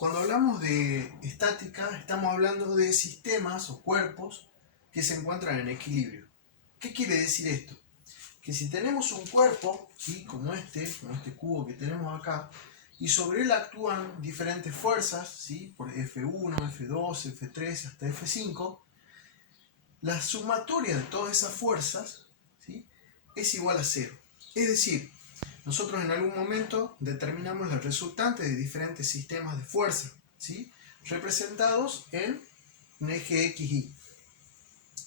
Cuando hablamos de estática, estamos hablando de sistemas o cuerpos que se encuentran en equilibrio. ¿Qué quiere decir esto? Que si tenemos un cuerpo, ¿sí?, como este cubo que tenemos acá, y sobre él actúan diferentes fuerzas, ¿sí?, por F1, F2, F3 hasta F5, la sumatoria de todas esas fuerzas, ¿sí?, es igual a 0. Es decir, nosotros en algún momento determinamos la resultante de diferentes sistemas de fuerza, ¿sí?, representados en un eje XY.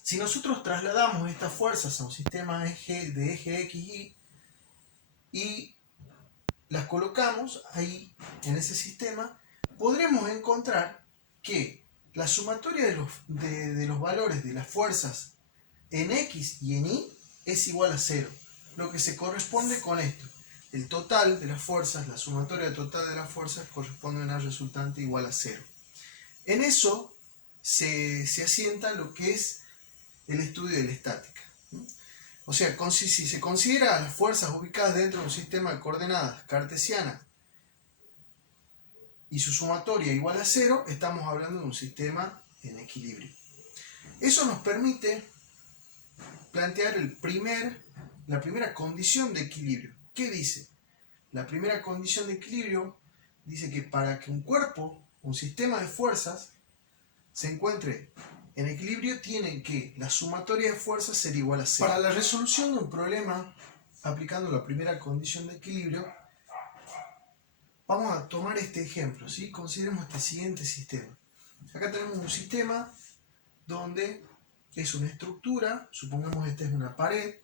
Si nosotros trasladamos estas fuerzas a un sistema de eje XY y las colocamos ahí en ese sistema, podremos encontrar que la sumatoria de los valores de las fuerzas en X y en Y es igual a 0, lo que se corresponde con esto. El total de las fuerzas, la sumatoria total de las fuerzas corresponde a una resultante igual a 0. En eso se asienta lo que es el estudio de la estática. O sea, si se considera las fuerzas ubicadas dentro de un sistema de coordenadas cartesianas y su sumatoria igual a 0, estamos hablando de un sistema en equilibrio. Eso nos permite plantear la primera condición de equilibrio. ¿Qué dice? La primera condición de equilibrio dice que para que un cuerpo, un sistema de fuerzas, se encuentre en equilibrio, tiene que la sumatoria de fuerzas ser igual a 0. Para la resolución de un problema aplicando la primera condición de equilibrio, vamos a tomar este ejemplo, ¿sí? Consideremos este siguiente sistema. Acá tenemos un sistema donde es una estructura, supongamos esta es una pared,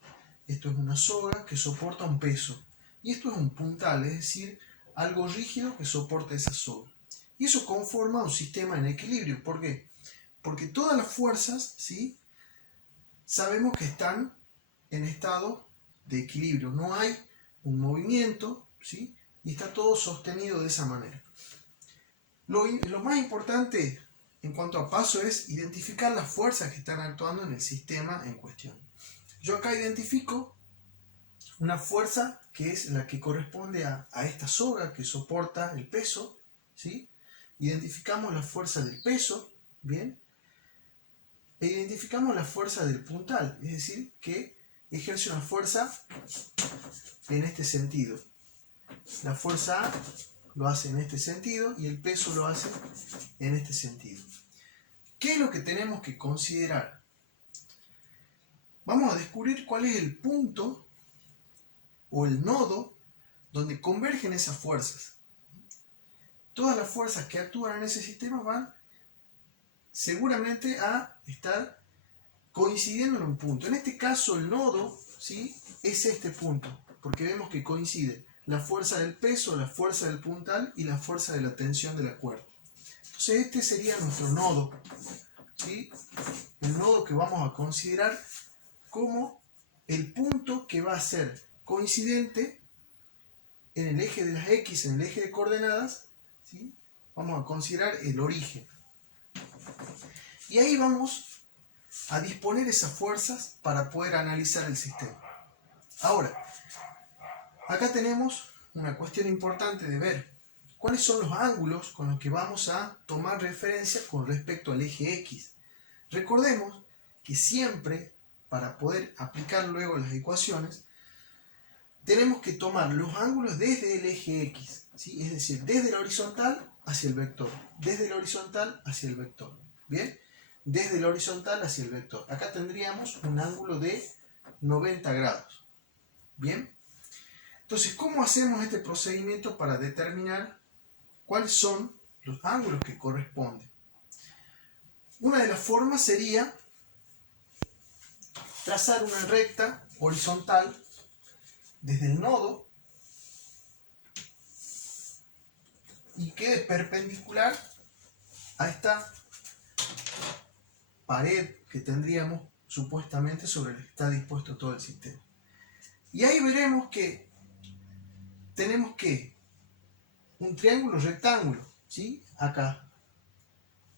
esto es una soga que soporta un peso, y esto es un puntal, es decir, algo rígido que soporta esa soga. Y eso conforma un sistema en equilibrio. ¿Por qué? Porque todas las fuerzas, ¿sí?, sabemos que están en estado de equilibrio. No hay un movimiento, ¿sí?, y está todo sostenido de esa manera. Lo más importante en cuanto a paso es identificar las fuerzas que están actuando en el sistema en cuestión. Yo acá identifico una fuerza que es la que corresponde a esta soga que soporta el peso, ¿sí? Identificamos la fuerza del peso, ¿bien? E identificamos la fuerza del puntal, es decir, que ejerce una fuerza en este sentido. La fuerza A lo hace en este sentido y el peso lo hace en este sentido. ¿Qué es lo que tenemos que considerar? Vamos a descubrir cuál es el punto o el nodo donde convergen esas fuerzas. Todas las fuerzas que actúan en ese sistema van seguramente a estar coincidiendo en un punto. En este caso el nodo, ¿sí?, es este punto, porque vemos que coincide la fuerza del peso, la fuerza del puntal y la fuerza de la tensión de la cuerda. Entonces este sería nuestro nodo, ¿sí?, el nodo que vamos a considerar como el punto que va a ser coincidente en el eje de las X, en el eje de coordenadas, ¿sí? Vamos a considerar el origen. Y ahí vamos a disponer esas fuerzas para poder analizar el sistema. Ahora, acá tenemos una cuestión importante de ver. ¿Cuáles son los ángulos con los que vamos a tomar referencia con respecto al eje X? Recordemos que siempre, para poder aplicar luego las ecuaciones, tenemos que tomar los ángulos desde el eje X, ¿sí? Es decir, desde la horizontal hacia el vector, desde la horizontal hacia el vector, ¿bien? Desde la horizontal hacia el vector. Acá tendríamos un ángulo de 90 grados, ¿bien? Entonces, ¿cómo hacemos este procedimiento para determinar cuáles son los ángulos que corresponden? Una de las formas sería trazar una recta horizontal desde el nodo y quede perpendicular a esta pared que tendríamos supuestamente sobre la que está dispuesto todo el sistema. Y ahí veremos que tenemos que un triángulo rectángulo, ¿sí? Acá.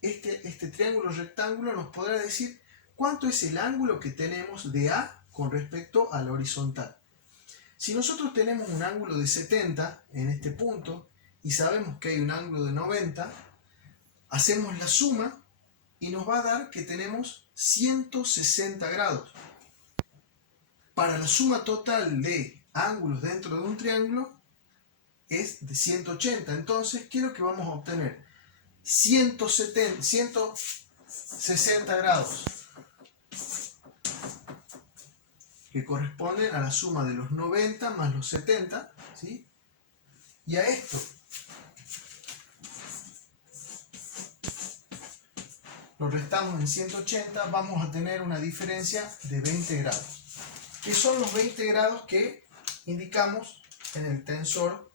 Este triángulo rectángulo nos podrá decir cuánto es el ángulo que tenemos de A con respecto a la horizontal. Si nosotros tenemos un ángulo de 70 en este punto y sabemos que hay un ángulo de 90, hacemos la suma y nos va a dar que tenemos 160 grados. Para la suma total de ángulos dentro de un triángulo es de 180. Entonces quiero que vamos a obtener 160 grados, que corresponden a la suma de los 90 más los 70, ¿sí? Y a esto lo restamos en 180, vamos a tener una diferencia de 20 grados, que son los 20 grados que indicamos en el tensor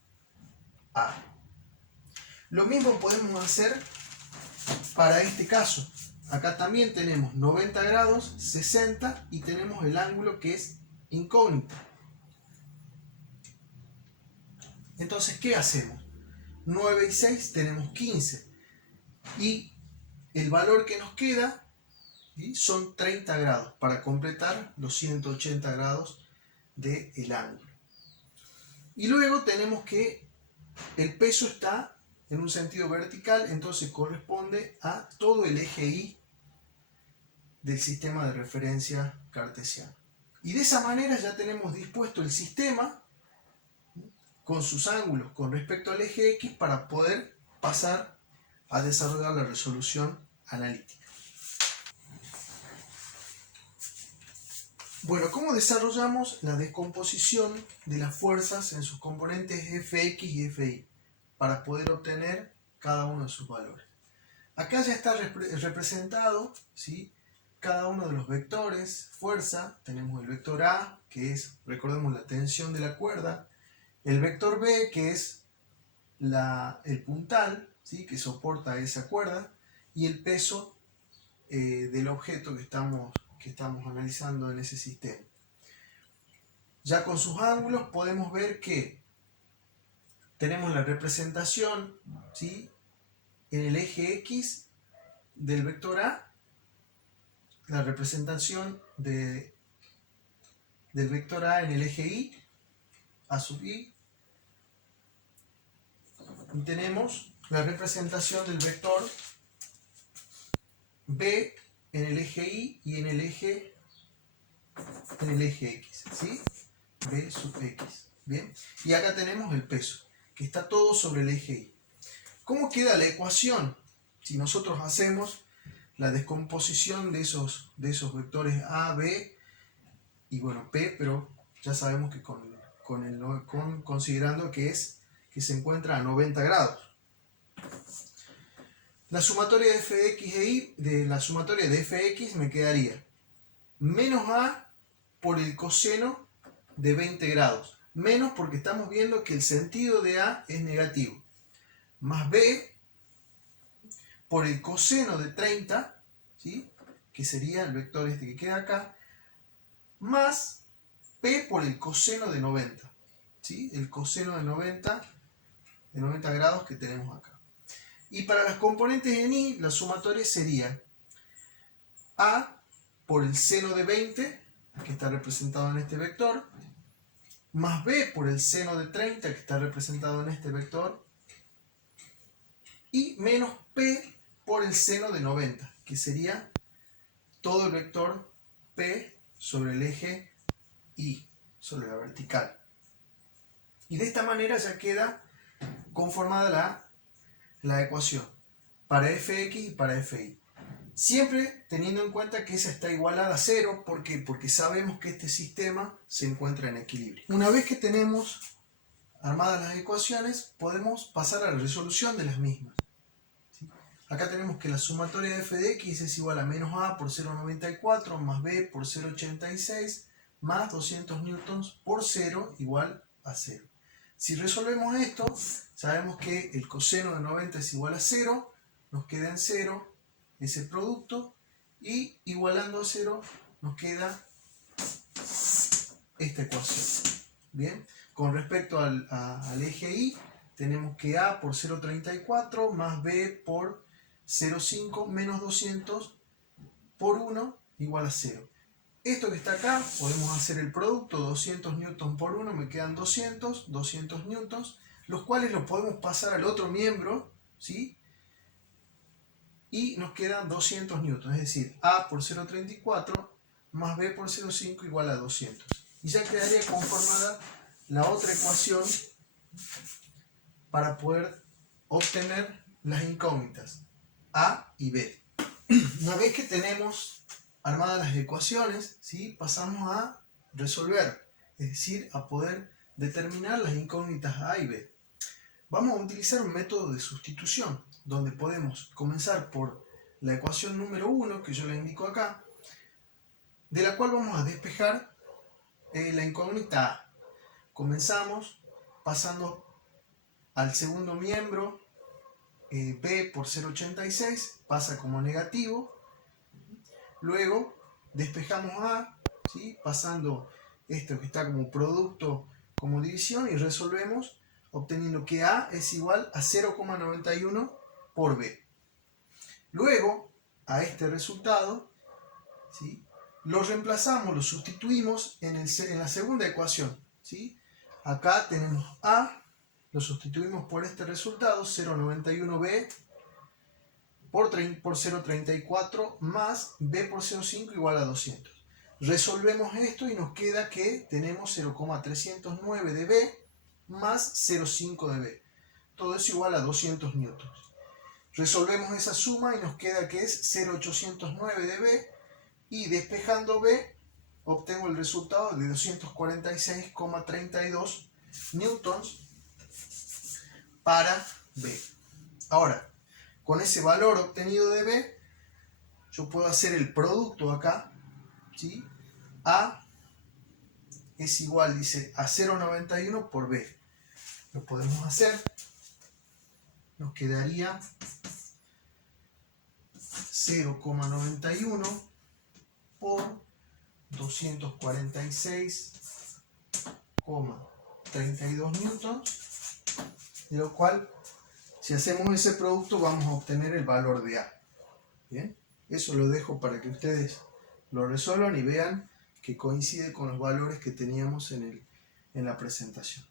A. Lo mismo podemos hacer para este caso. Acá también tenemos 90 grados, 60 y tenemos el ángulo que es incógnito. Entonces, ¿qué hacemos? 9 y 6 tenemos 15 y el valor que nos queda, ¿sí?, son 30 grados para completar los 180 grados del ángulo. Y luego tenemos que el peso está en un sentido vertical, entonces corresponde a todo el eje Y del sistema de referencia cartesiano. Y de esa manera ya tenemos dispuesto el sistema con sus ángulos con respecto al eje X para poder pasar a desarrollar la resolución analítica. Bueno, ¿cómo desarrollamos la descomposición de las fuerzas en sus componentes Fx y Fy para poder obtener cada uno de sus valores? Acá ya está representado, ¿sí?, cada uno de los vectores, fuerza. Tenemos el vector A, que es, recordemos, la tensión de la cuerda, el vector B, que es el puntal, ¿sí?, que soporta esa cuerda, y el peso del objeto que estamos analizando en ese sistema. Ya con sus ángulos podemos ver que tenemos la representación, ¿sí?, en el eje X del vector A, la representación del vector A en el eje Y, A sub I, y tenemos la representación del vector B en el eje Y y en el eje X, ¿sí?, B sub X. Bien, y acá tenemos el peso, que está todo sobre el eje Y. ¿Cómo queda la ecuación si nosotros hacemos la descomposición de esos vectores A, B y bueno, P, pero ya sabemos que considerando que se encuentra a 90 grados? La sumatoria de Fx e Y, de la sumatoria de Fx me quedaría menos A por el coseno de 20 grados, menos porque estamos viendo que el sentido de A es negativo, más B por el coseno de 30, ¿sí?, que sería el vector este que queda acá, más P por el coseno de 90, ¿sí?, el coseno de 90 grados que tenemos acá. Y para las componentes en Y, la sumatoria sería A por el seno de 20, que está representado en este vector, más B por el seno de 30, que está representado en este vector, y menos P por el seno de 90, que sería todo el vector P sobre el eje Y, sobre la vertical. Y de esta manera ya queda conformada la ecuación para Fx y para Fy. Siempre teniendo en cuenta que esa está igualada a 0. ¿Por qué? Porque sabemos que este sistema se encuentra en equilibrio. Una vez que tenemos armadas las ecuaciones, podemos pasar a la resolución de las mismas. ¿Sí? Acá tenemos que la sumatoria de f de x es igual a menos a por 0,94 más b por 0,86 más 200 newtons por 0 igual a 0. Si resolvemos esto, sabemos que el coseno de 90 es igual a 0, nos queda en 0 ese producto, y igualando a 0 nos queda esta ecuación. Bien, con respecto al eje Y, tenemos que A por 0,34 más B por 0,5 menos 200 por 1 igual a 0. Esto que está acá, podemos hacer el producto, 200 newtons por 1, me quedan 200 newtons. los cuales los podemos pasar al otro miembro, ¿sí? Y nos quedan 200 newtons, es decir, A por 0,34 más B por 0,5 igual a 200. Y ya quedaría conformada la otra ecuación para poder obtener las incógnitas A y B. Una vez que tenemos armadas las ecuaciones, ¿sí? Pasamos a resolver, es decir, a poder determinar las incógnitas A y B. Vamos a utilizar un método de sustitución, donde podemos comenzar por la ecuación número 1, que yo le indico acá, de la cual vamos a despejar la incógnita A. Comenzamos pasando al segundo miembro, B por 0,86 pasa como negativo. Luego despejamos A, ¿sí? Pasando esto que está como producto como división, y resolvemos obteniendo que A es igual a 0,91 por B. Luego a este resultado, ¿sí? Lo reemplazamos, lo sustituimos en la segunda ecuación, ¿sí? Acá tenemos A, lo sustituimos por este resultado, 0,91B por 0,34 más B por 0,5 igual a 200. Resolvemos esto y nos queda que tenemos 0,309 de B más 0,5 de B. Todo eso igual a 200 newtons. Resolvemos esa suma y nos queda que es 0,809 de B, y despejando B obtengo el resultado de 246,32 newtons para B. Ahora, con ese valor obtenido de B, yo puedo hacer el producto acá, ¿sí? A es igual, dice, a 0,91 por B. Lo podemos hacer. Nos quedaría 0,91 por 246,32 newtons, de lo cual, si hacemos ese producto, vamos a obtener el valor de A. ¿Bien? Eso lo dejo para que ustedes lo resuelvan y vean que coincide con los valores que teníamos en la presentación.